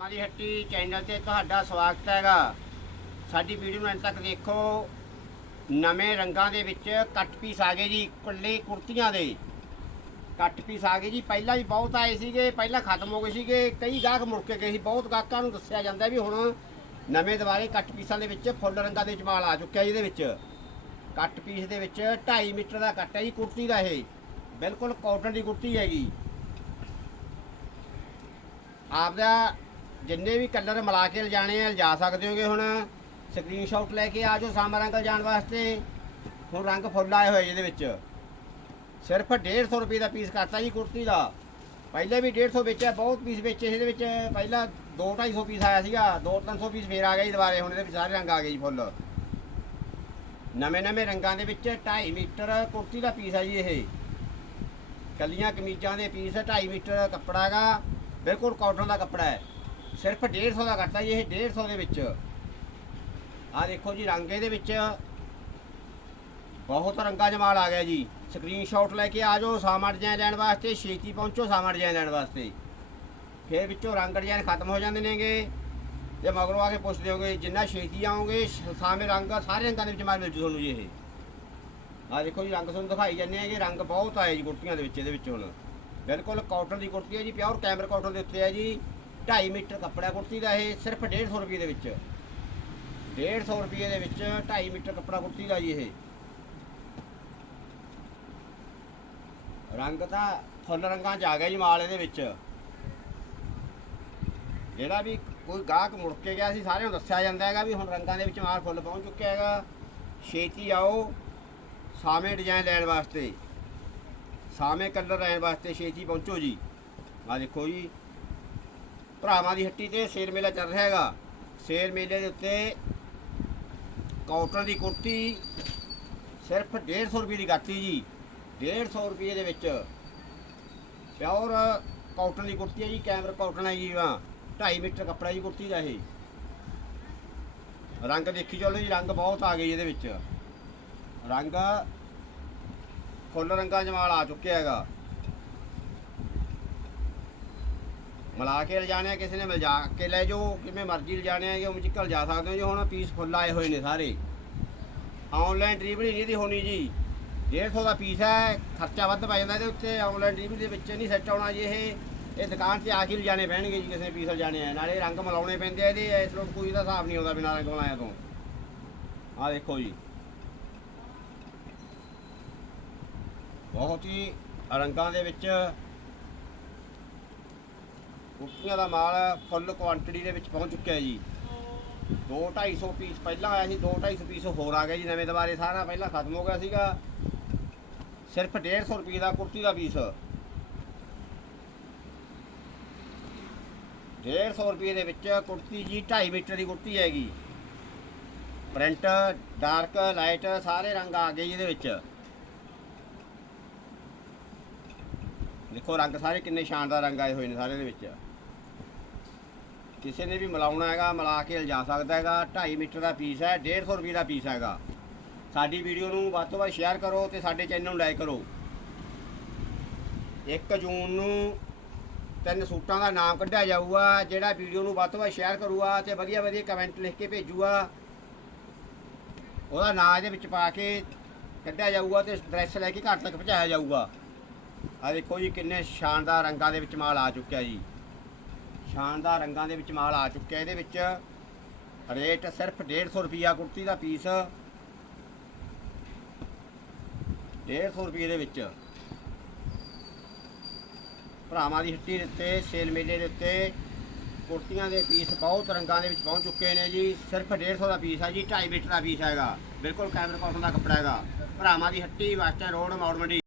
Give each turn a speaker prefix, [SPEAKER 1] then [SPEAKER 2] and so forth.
[SPEAKER 1] ਹਮਾਰੀ ਹੱਟੀ ਚੈਨਲ ਤੇ ਤੁਹਾਡਾ ਸਵਾਗਤ ਹੈਗਾ। ਸਾਡੀ ਵੀਡੀਓ ਨੂੰ ਅੰਤ ਤੱਕ ਦੇਖੋ। ਨਵੇਂ ਰੰਗਾਂ ਦੇ ਵਿੱਚ ਕੱਟ ਪੀਸ ਆ ਗਏ ਜੀ, ਕੁੱਲੇ ਕੁਰਤੀਆਂ ਦੇ। ਕੱਟ ਪੀਸ ਆ ਗਏ ਜੀ। ਪਹਿਲਾਂ ਵੀ ਬਹੁਤ ਆਏ ਸੀਗੇ, ਪਹਿਲਾਂ ਖਤਮ ਹੋ ਗਏ ਸੀਗੇ। ਕਈ ਗਾਹਕ ਮੁੜ ਕੇ ਗਏ ਸੀ। ਬਹੁਤ ਗਾਹਕਾਂ ਨੂੰ ਦੱਸਿਆ ਜਾਂਦਾ ਵੀ ਹੁਣ ਨਵੇਂ ਦੁਬਾਰੇ ਕੱਟ ਪੀਸਾਂ ਦੇ ਵਿੱਚ ਫੁੱਲ ਰੰਗਾਂ ਦੇ ਜਮਾਲ ਆ ਚੁੱਕਿਆ ਜੀ ਇਹਦੇ ਵਿੱਚ। ਕੱਟ ਪੀਸ ਦੇ ਵਿੱਚ 2.5 ਮੀਟਰ ਦਾ ਕੱਟ ਹੈ ਜੀ ਕੁਰਤੀ ਦਾ ਇਹ। ਬਿਲਕੁਲ ਕਾਟਨ ਦੀ ਕੁਰਤੀ ਹੈਗੀ। ਆਪਦਾ ਜਿੰਨੇ ਵੀ ਕਲਰ ਮਿਲਾ ਕੇ ਲਿਜਾਣੇ ਆ, ਲਿਜਾ ਸਕਦੇ ਹੋਗੇ ਹੁਣ। ਸਕਰੀਨਸ਼ਾਟ ਲੈ ਕੇ ਆ ਜਾਓ ਸਾਮਾ ਰੰਗ ਲਿਜਾਣ ਵਾਸਤੇ। ਹੁਣ ਰੰਗ ਫੁੱਲ ਆਏ ਹੋਏ ਇਹਦੇ ਵਿੱਚ। ਸਿਰਫ 150 ਰੁਪਏ ਦਾ ਪੀਸ ਕਰਤਾ ਜੀ ਕੁਰਤੀ ਦਾ। ਪਹਿਲੇ ਵੀ 150 ਵੇਚਿਆ, ਬਹੁਤ ਪੀਸ ਵੇਚੇ ਇਹਦੇ ਵਿੱਚ। ਪਹਿਲਾਂ 2 250 ਪੀਸ ਆਇਆ ਸੀਗਾ 2 300 ਪੀਸ ਫੇਰ ਆ ਗਿਆ ਜੀ ਦੁਬਾਰੇ। ਹੁਣ ਇਹਦੇ ਵਿੱਚ ਸਾਰੇ ਰੰਗ ਆ ਗਏ ਜੀ ਫੁੱਲ। ਨਵੇਂ ਨਵੇਂ ਰੰਗਾਂ ਦੇ ਵਿੱਚ 2.5 ਮੀਟਰ ਕੁਰਤੀ ਦਾ ਪੀਸ ਹੈ ਜੀ ਇਹ। ਕੱਲੀਆਂ ਕਮੀਜ਼ਾਂ ਦੇ ਪੀਸ 2.5 ਮੀਟਰ ਕੱਪੜਾ ਹੈਗਾ ਬਿਲਕੁਲ ਕਾਟਨ ਦਾ ਕੱਪੜਾ ਹੈ। ਸਿਰਫ 150 ਦਾ ਕਰਤਾ ਜੀ, ਇਹ 150 ਦੇ ਵਿੱਚ। ਆਹ ਦੇਖੋ ਜੀ, ਰੰਗ ਇਹਦੇ ਵਿੱਚ ਬਹੁਤ ਰੰਗਾਂ ਜਮਾਲ ਆ ਗਿਆ ਜੀ। ਸਕਰੀਨਸ਼ਾਟ ਲੈ ਕੇ ਆ ਜਾਓ ਸਾਮਾ ਡਿਜ਼ਾਈਨ ਲੈਣ ਵਾਸਤੇ, ਛੇਤੀ ਪਹੁੰਚੋ ਸਾਮਾ ਡਿਜ਼ਾਈਨ ਲੈਣ ਵਾਸਤੇ। ਫਿਰ ਵਿੱਚੋਂ ਰੰਗ ਡਿਜ਼ਾਈਨ ਖਤਮ ਹੋ ਜਾਂਦੇ ਨੇਗੇ। ਤੇ ਮਗਰੋਂ ਆ ਕੇ ਪੁੱਛਦੇ ਹੋਗੇ, ਜਿੰਨਾ ਛੇਤੀ ਆਉਂਗੇ ਸ਼- ਸਾਵੇਂ ਰੰਗ, ਸਾਰੇ ਰੰਗਾਂ ਦੇ ਵਿੱਚ ਮਾਰ ਮਿਲ ਜੂ ਤੁਹਾਨੂੰ ਜੀ ਇਹ। ਆਹ ਦੇਖੋ ਜੀ, ਰੰਗ ਤੁਹਾਨੂੰ ਦਿਖਾਈ ਜਾਂਦੇ ਹੈਗੇ, ਰੰਗ ਬਹੁਤ ਆਏ ਜੀ ਕੁੜਤੀਆਂ ਦੇ ਵਿੱਚ, ਇਹਦੇ ਵਿੱਚ ਹੁਣ। ਬਿਲਕੁਲ ਕਾਟਨ ਦੀ ਕੁੜਤੀ ਹੈ ਜੀ ਪਿਓਰ ਕੈਮਰ ਕਾਟਨ ਦੇ ਉੱਤੇ ਹੈ ਜੀ। 2.5 ਮੀਟਰ ਕੱਪੜਾ ਕੁੜਤੀ ਦਾ ਇਹ ਸਿਰਫ 150 ਰੁਪਏ ਦੇ ਵਿੱਚ। 150 ਰੁਪਏ ਦੇ ਵਿੱਚ 2.5 ਮੀਟਰ ਕੱਪੜਾ ਕੁੜਤੀ ਦਾ ਜੀ ਇਹ। ਰੰਗ ਤਾਂ ਫੁੱਲ ਰੰਗਾਂ 'ਚ ਆ ਗਿਆ ਜੀ ਮਾਲ ਇਹਦੇ ਵਿੱਚ। ਜਿਹੜਾ ਵੀ ਕੋਈ ਗਾਹਕ ਮੁੜ ਕੇ ਗਿਆ ਸੀ, ਸਾਰਿਆਂ ਨੂੰ ਦੱਸਿਆ ਜਾਂਦਾ ਹੈਗਾ ਵੀ ਹੁਣ ਰੰਗਾਂ ਦੇ ਵਿੱਚ ਮਾਲ ਫੁੱਲ ਪਹੁੰਚ ਚੁੱਕਿਆ ਹੈਗਾ। ਛੇਤੀ ਆਓ, ਸਾਵੇਂ ਡਿਜ਼ਾਈਨ ਲੈਣ ਵਾਸਤੇ। ਸਾਵੇਂ ਕਲਰ ਲੈਣ ਵਾਸਤੇ ਛੇਤੀ ਪਹੁੰਚੋ ਜੀ। ਆ ਦੇਖੋ ਜੀ ਭਰਾਵਾਂ ਦੀ ਹੱਟੀ ਤੇ ਸੇਲ ਮੇਲਾ ਚੱਲ ਰਿਹਾ ਹੈਗਾ। ਸੇਲ ਮੇਲੇ ਦੇ ਉੱਤੇ ਕਾਟਨ ਦੀ ਕੁਰਤੀ ਸਿਰਫ 150 ਰੁਪਏ ਦੀ ਕਰਤੀ ਜੀ। 150 ਰੁਪਏ ਦੇ ਵਿੱਚ ਪਿਓਰ ਕਾਟਨ ਦੀ ਕੁਰਤੀ ਹੈ ਜੀ ਕੈਮਰ ਕਾਟਨ ਹੈ ਜੀ ਵਾ 2.5 ਮੀਟਰ ਕੱਪੜਾ ਜੀ ਕੁਰਤੀ ਦਾ ਇਹ। ਰੰਗ ਦੇਖੀ ਚੱਲੋ ਜੀ, ਰੰਗ ਬਹੁਤ ਆ ਗਏ ਇਹਦੇ ਵਿੱਚ। ਰੰਗ ਫੁੱਲ ਰੰਗਾਂ 'ਚ ਆ ਚੁੱਕਿਆ ਹੈਗਾ। ਮਿਲਾ ਕੇ ਲਿਜਾਣਿਆ ਕਿਸੇ ਨੇ ਮਿਲਜਾ ਕੇ ਲੈ ਜਾਓ, ਕਿਵੇਂ ਮਰਜ਼ੀ ਲਿਜਾਣੇ ਆ ਉਹ ਘਲ ਜਾ ਸਕਦੇ ਹੋ ਜੀ, ਹੁਣ ਪੀਸ ਫੁੱਲ ਆਏ ਹੋਏ ਨੇ ਸਾਰੇ। ਆਨਲਾਈਨ ਡਿਲੀਵਰੀ ਨਹੀਂ ਦੀ ਹੋਣੀ ਜੀ। 150 ਦਾ ਪੀਸ ਹੈ, ਖਰਚਾ ਵੱਧ ਪੈ ਜਾਂਦਾ ਇਹਦੇ ਉੱਤੇ ਆਨਲਾਈਨ ਡਿਲੀਵਰੀ ਦੇ ਵਿੱਚ ਨਹੀਂ ਸੈੱਟ ਆਉਣਾ ਜੀ ਇਹ। ਇਹ ਦੁਕਾਨ ਤੇ ਆ ਕੇ ਲਿਜਾਣੇ ਪੈਣਗੇ ਜੀ, ਕਿਸੇ ਪੀਸ ਲਿਜਾਣੇ ਆ। ਨਾਲੇ ਰੰਗ ਮਿਲਾਉਣੇ ਪੈਂਦੇ ਆ ਇਹਦੇ, ਇਸ ਨੂੰ ਕੋਈ ਦਾ ਹਿਸਾਬ ਨਹੀਂ ਆਉਂਦਾ ਬਿਨਾਂ ਰੰਗ ਮਿਲਾਇਆ ਤੋਂ। ਆਹ ਦੇਖੋ ਜੀ। ਬਹੁਤ ਹੀ ਰੰਗਾਂ ਦੇ ਵਿੱਚ ਕੁਰਤੀਆਂ ਦਾ ਮਾਲ ਫੁੱਲ ਕੁਆਂਟੀਟੀ ਦੇ ਵਿੱਚ ਪਹੁੰਚ ਚੁੱਕਿਆ ਹੈ ਜੀ 2 250 ਪੀਸ ਪਹਿਲਾਂ ਆਇਆ ਸੀ 2 250 ਪੀਸ ਹੋਰ ਆ ਗਿਆ ਜੀ ਨਵੇਂ ਦੁਬਾਰੇ, ਸਾਰਾ ਪਹਿਲਾਂ ਖਤਮ ਹੋ ਗਿਆ ਸੀਗਾ। ਸਿਰਫ 150 ਰੁਪਏ ਦਾ ਕੁਰਤੀ ਦਾ ਪੀਸ 150 ਰੁਪਏ ਦੇ ਵਿੱਚ ਕੁਰਤੀ ਜੀ 2.5 ਮੀਟਰ ਦੀ ਕੁਰਤੀ ਹੈਗੀ। ਪ੍ਰਿੰਟ, ਡਾਰਕ, ਲਾਈਟ, ਸਾਰੇ ਰੰਗ ਆ ਗਏ ਜੀ ਇਹਦੇ ਵਿੱਚ। ਦੇਖੋ ਰੰਗ ਸਾਰੇ ਕਿੰਨੇ ਸ਼ਾਨਦਾਰ ਰੰਗ ਆਏ ਹੋਏ ਨੇ ਸਾਰੇ ਦੇ ਵਿੱਚ। ਕਿਸੇ ਨੇ ਵੀ ਮਿਲਾਉਣਾ ਹੈਗਾ, ਮਿਲਾ ਕੇ ਲਿਜਾ ਸਕਦਾ ਹੈਗਾ। 2.5 ਮੀਟਰ ਦਾ ਪੀਸ ਹੈ 150 ਰੁਪਏ ਦਾ ਪੀਸ ਹੈਗਾ। ਸਾਡੀ ਵੀਡੀਓ ਨੂੰ ਵੱਧ ਤੋਂ ਵੱਧ ਸ਼ੇਅਰ ਕਰੋ ਤੇ ਸਾਡੇ ਚੈਨਲ ਨੂੰ ਲਾਈਕ ਕਰੋ। 1 ਜੂਨ ਨੂੰ ਤਿੰਨ ਸੂਟਾਂ ਦਾ ਨਾਮ ਕੱਢਿਆ ਜਾਊਗਾ, ਜਿਹੜਾ ਵੀਡੀਓ ਨੂੰ ਵੱਧ ਤੋਂ ਵੱਧ ਸ਼ੇਅਰ ਕਰੂਗਾ ਤੇ ਵਧੀਆ ਵਧੀਆ ਕਮੈਂਟ ਲਿਖ ਕੇ ਭੇਜੂਗਾ। ਉਹਦਾ ਨਾਂ ਇਹਦੇ ਵਿੱਚ ਪਾ ਕੇ ਕੱਢਿਆ ਜਾਊਗਾ ਤੇ ਡਰੈਸ ਲੈ ਕੇ ਘਰ ਤੱਕ ਪਹੁੰਚਾਇਆ ਜਾਊਗਾ। ਆ ਦੇਖੋ ਜੀ, ਕਿੰਨੇ ਸ਼ਾਨਦਾਰ ਰੰਗਾਂ ਦੇ ਵਿੱਚ ਮਾਲ ਆ ਚੁੱਕਿਆ ਜੀ। ਸ਼ਾਨਦਾਰ ਰੰਗਾਂ ਦੇ ਵਿੱਚ ਮਾਲ ਆ ਚੁੱਕਿਆ ਇਹਦੇ ਵਿੱਚ ਰੇਟ ਸਿਰਫ 150 ਰੁਪਿਆ ਕੁੜਤੀ ਦਾ ਪੀਸ। 150 ਰੁਪਏ ਦੇ ਵਿੱਚ। ਭਰਾਵਾਂ ਦੀ ਹੱਟੀ ਦੇ ਉੱਤੇ, ਸੇਲ ਮੇਲੇ ਦੇ ਉੱਤੇ ਕੁਰਤੀਆਂ ਦੇ ਪੀਸ ਬਹੁਤ ਰੰਗਾਂ ਦੇ ਵਿੱਚ ਪਹੁੰਚ ਚੁੱਕੇ ਨੇ ਜੀ। ਸਿਰਫ 150 ਦਾ ਪੀਸ ਹੈ ਜੀ 2.5 ਮੀਟਰ ਦਾ ਪੀਸ ਹੈਗਾ। ਬਿਲਕੁਲ ਕੈਮਰ ਕਾਟਨ ਦਾ ਕੱਪੜਾ ਹੈਗਾ। ਭਰਾਵਾਂ ਦੀ ਹੱਟੀ, ਵਾਸਤੇ ਰੋਡ ਮੌੜ ਮੰਡੀ।